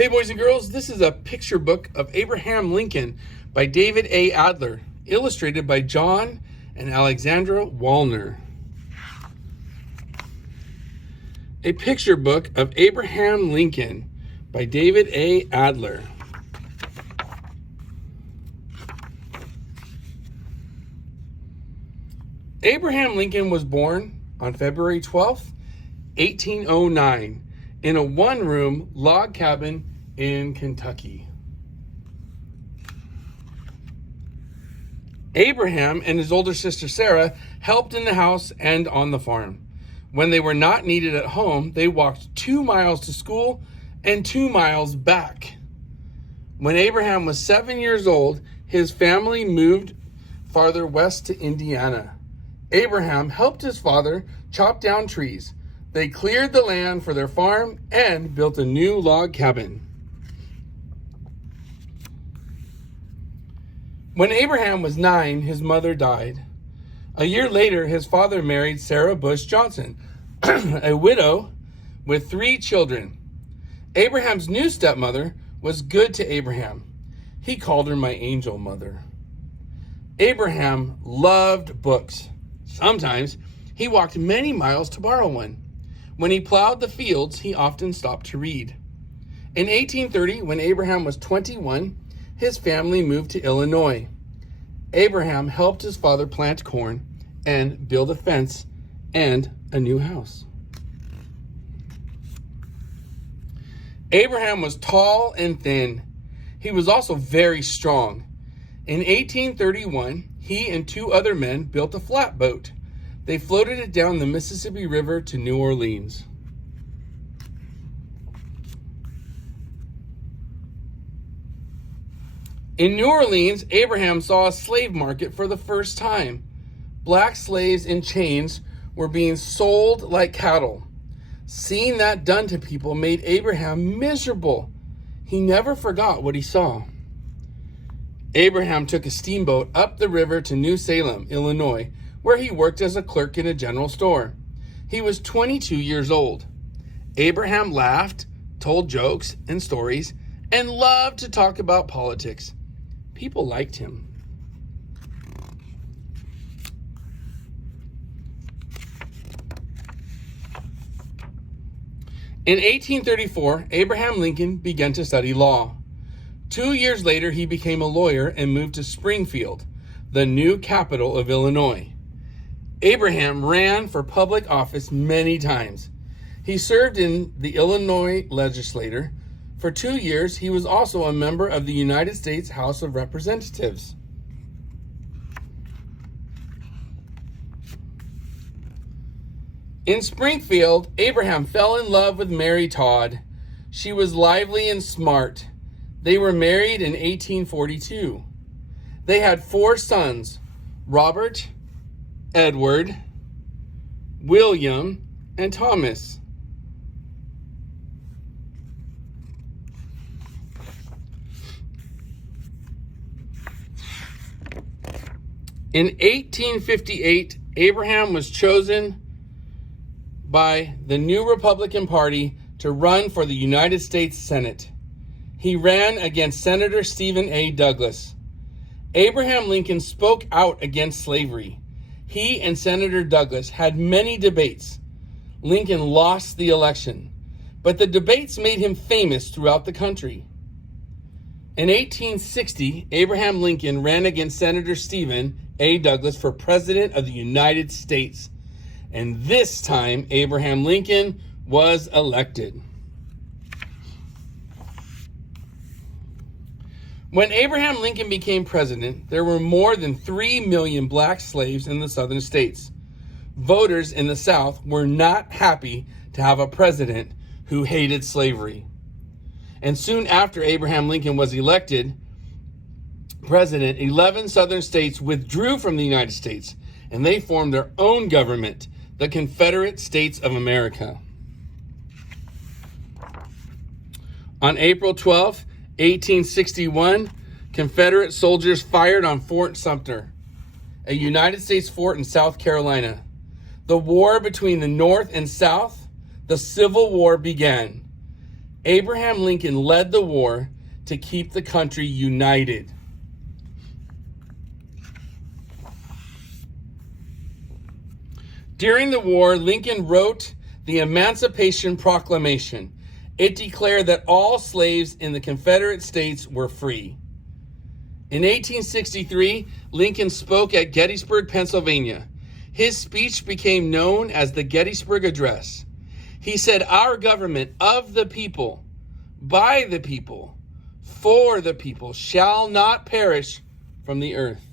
Hey, boys and girls, this is a picture book of Abraham Lincoln by David A. Adler, illustrated by John and Alexandra Wallner. A picture book of Abraham Lincoln by David A. Adler. Abraham Lincoln was born on February 12th, 1809, in a one-room log cabin in Kentucky. Abraham and his older sister Sarah helped in the house and on the farm. When they were not needed at home, they walked 2 miles to school and 2 miles back. When Abraham was 7 years old, his family moved farther west to Indiana. Abraham helped his father chop down trees. They cleared the land for their farm and built a new log cabin. When Abraham was 9, his mother died. A year later, his father married Sarah Bush Johnson, a widow with 3 children. Abraham's new stepmother was good to Abraham. He called her my angel mother. Abraham loved books. Sometimes he walked many miles to borrow one. When he plowed the fields, he often stopped to read. In 1830, when Abraham was 21, his family moved to Illinois. Abraham helped his father plant corn and build a fence and a new house. Abraham was tall and thin. He was also very strong. In 1831, he and 2 other men built a flatboat. They floated it down the Mississippi River to New Orleans. In New Orleans, Abraham saw a slave market for the first time. Black slaves in chains were being sold like cattle. Seeing that done to people made Abraham miserable. He never forgot what he saw. Abraham took a steamboat up the river to New Salem, Illinois, where he worked as a clerk in a general store. He was 22 years old. Abraham laughed, told jokes and stories, and loved to talk about politics. People liked him. In 1834, Abraham Lincoln began to study law. 2 years later, he became a lawyer and moved to Springfield, the new capital of Illinois. Abraham ran for public office many times. He served in the Illinois legislature. For 2 years, he was also a member of the United States House of Representatives. In Springfield, Abraham fell in love with Mary Todd. She was lively and smart. They were married in 1842. They had 4 sons, Robert, Edward, William, and Thomas. In 1858, Abraham was chosen by the new Republican Party to run for the United States Senate. He ran against Senator Stephen A. Douglas. Abraham Lincoln spoke out against slavery. He and Senator Douglas had many debates. Lincoln lost the election, but the debates made him famous throughout the country. In 1860, Abraham Lincoln ran against Senator Stephen A. Douglas for President of the United States. And this time, Abraham Lincoln was elected. When Abraham Lincoln became president, there were more than 3 million black slaves in the southern states. Voters in the South were not happy to have a president who hated slavery. And soon after Abraham Lincoln was elected president, 11 southern states withdrew from the United States, and they formed their own government, the Confederate States of America. On April 12, 1861, Confederate soldiers fired on Fort Sumter, a United States fort in South Carolina. The war between the North and South, the Civil War, began. Abraham Lincoln led the war to keep the country united. During the war, Lincoln wrote the Emancipation Proclamation. It declared that all slaves in the Confederate States were free. In 1863, Lincoln spoke at Gettysburg, Pennsylvania. His speech became known as the Gettysburg Address. He said, "Our government of the people, by the people, for the people, shall not perish from the earth."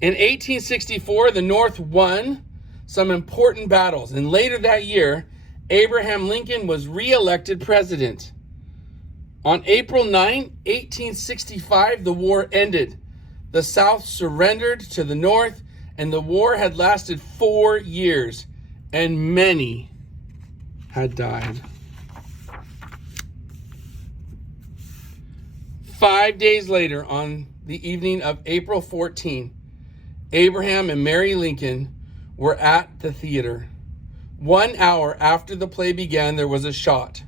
In 1864, the North won some important battles, and later that year, Abraham Lincoln was re-elected president. On April 9, 1865, the war ended. The South surrendered to the North, and the war had lasted 4 years, and many had died. 5 days later, on the evening of April 14, Abraham and Mary Lincoln were at the theater. 1 hour after the play began, there was a shot.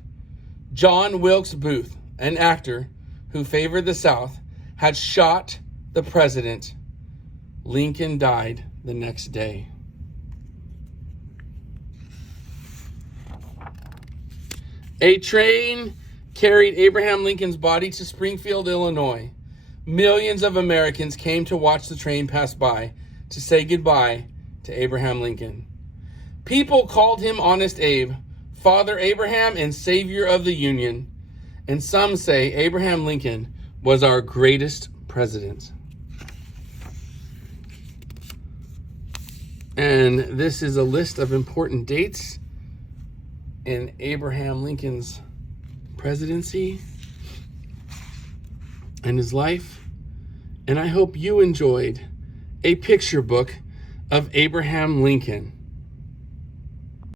John Wilkes Booth, an actor who favored the South, had shot the president. Lincoln died the next day. A train carried Abraham Lincoln's body to Springfield, Illinois. Millions of Americans came to watch the train pass by to say goodbye to Abraham Lincoln. People called him Honest Abe, Father Abraham, and Savior of the Union. And some say Abraham Lincoln was our greatest president. And this is a list of important dates in Abraham Lincoln's presidency and his life. And I hope you enjoyed a picture book of Abraham Lincoln.